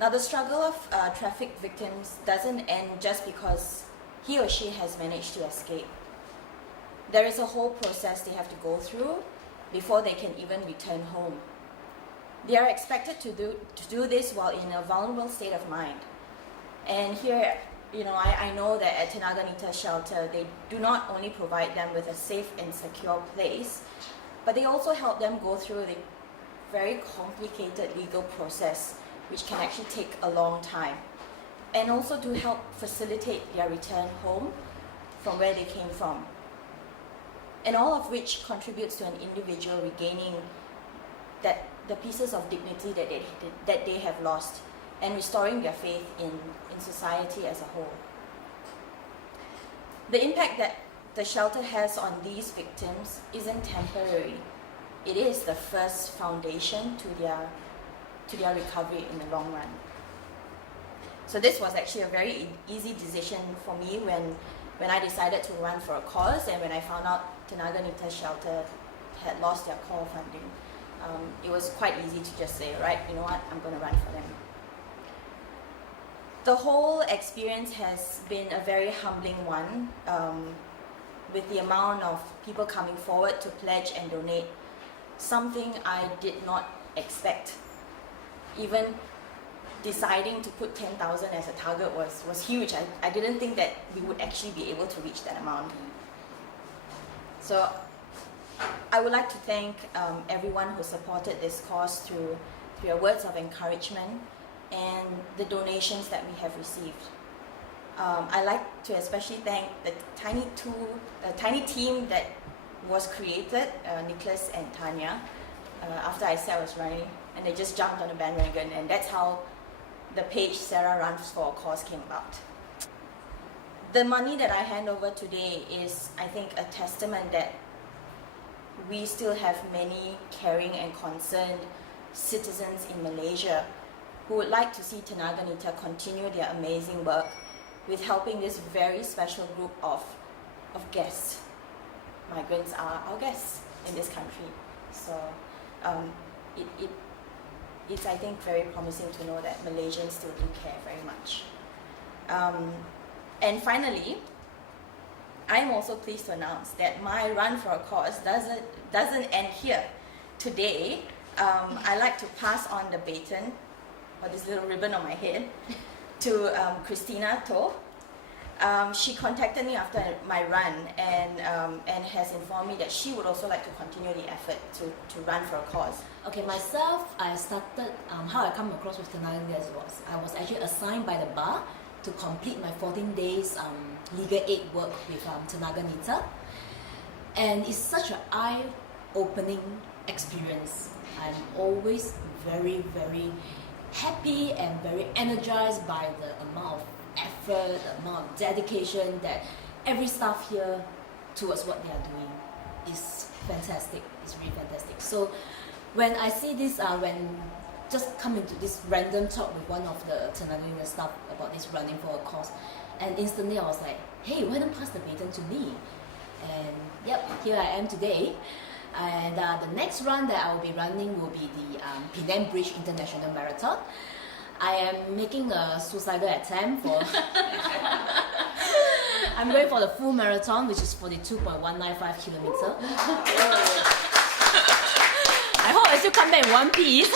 Now, the struggle of trafficked victims doesn't end just because he or she has managed to escape. There is a whole process they have to go through before they can even return home. They are expected to do this while in a vulnerable state of mind. And here, I know that at Tenaganita shelter, they do not only provide them with a safe and secure place, but they also help them go through the very complicated legal process, which can actually take a long time, and also to help facilitate their return home from where they came from. And all of which contributes to an individual regaining the pieces of dignity that they have lost, and restoring their faith in society as a whole. The impact that the shelter has on these victims isn't temporary. It is the first foundation to their recovery in the long run. So this was actually a very easy decision for me when I decided to run for a cause, and when I found out Tenaganita shelter had lost their core funding. It was quite easy to just say, right, you know what, I'm going to run for them. The whole experience has been a very humbling one, with the amount of people coming forward to pledge and donate, something I did not expect. Even deciding to put 10,000 as a target was huge. I didn't think that we would actually be able to reach that amount. So I would like to thank everyone who supported this cause through your words of encouragement and the donations that we have received. I'd like to especially thank the tiny team that was created, Nicholas and Tanya, after I said I was running, and they just jumped on the bandwagon, and that's how the page Sarah Runs for a Cause came about. The money that I hand over today is, I think, a testament that we still have many caring and concerned citizens in Malaysia who would like to see Tenaganita continue their amazing work with helping this very special group of guests. Migrants are our guests in this country. So it's, I think, very promising to know that Malaysians still do care very much. And finally, I'm also pleased to announce that my run for a cause doesn't end here. Today, I like to pass on the baton, or this little ribbon on my head, to Christina To. She contacted me after my run and has informed me that she would also like to continue the effort to run for a cause. Okay, myself, I started, how I come across with Tenagnita was, I was actually assigned by the bar to complete my 14 days legal aid work with Tenaganita. And it's such an eye-opening experience. I'm always very, very happy and very energized by the amount of effort, the amount of dedication that every staff here towards what they are doing is fantastic. It's really fantastic. So when I see this, when just come into this random talk with one of the Tenagnita staff about this running for a cause, and instantly I was like, hey, why don't pass the baton to me? And yep, here I am today. And the next run that I will be running will be the Penang Bridge International Marathon. I am making a suicidal attempt for... I'm going for the full marathon, which is 42.195 kilometers. I hope I still come back in one piece.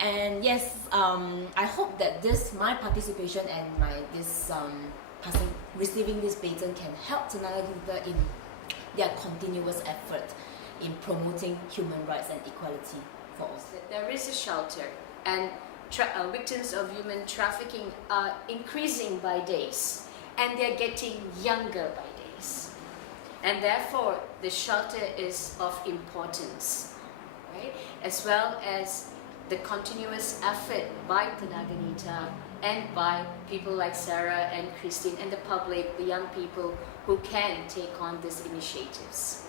And yes, I hope that my participation and receiving this baton can help Tenaganita in their continuous effort in promoting human rights and equality for all. There is a shelter, and victims of human trafficking are increasing by days, and they're getting younger by days. And therefore, the shelter is of importance, right? As well as the continuous effort by Tenaganita and by people like Sarah and Christine and the public, the young people who can take on these initiatives.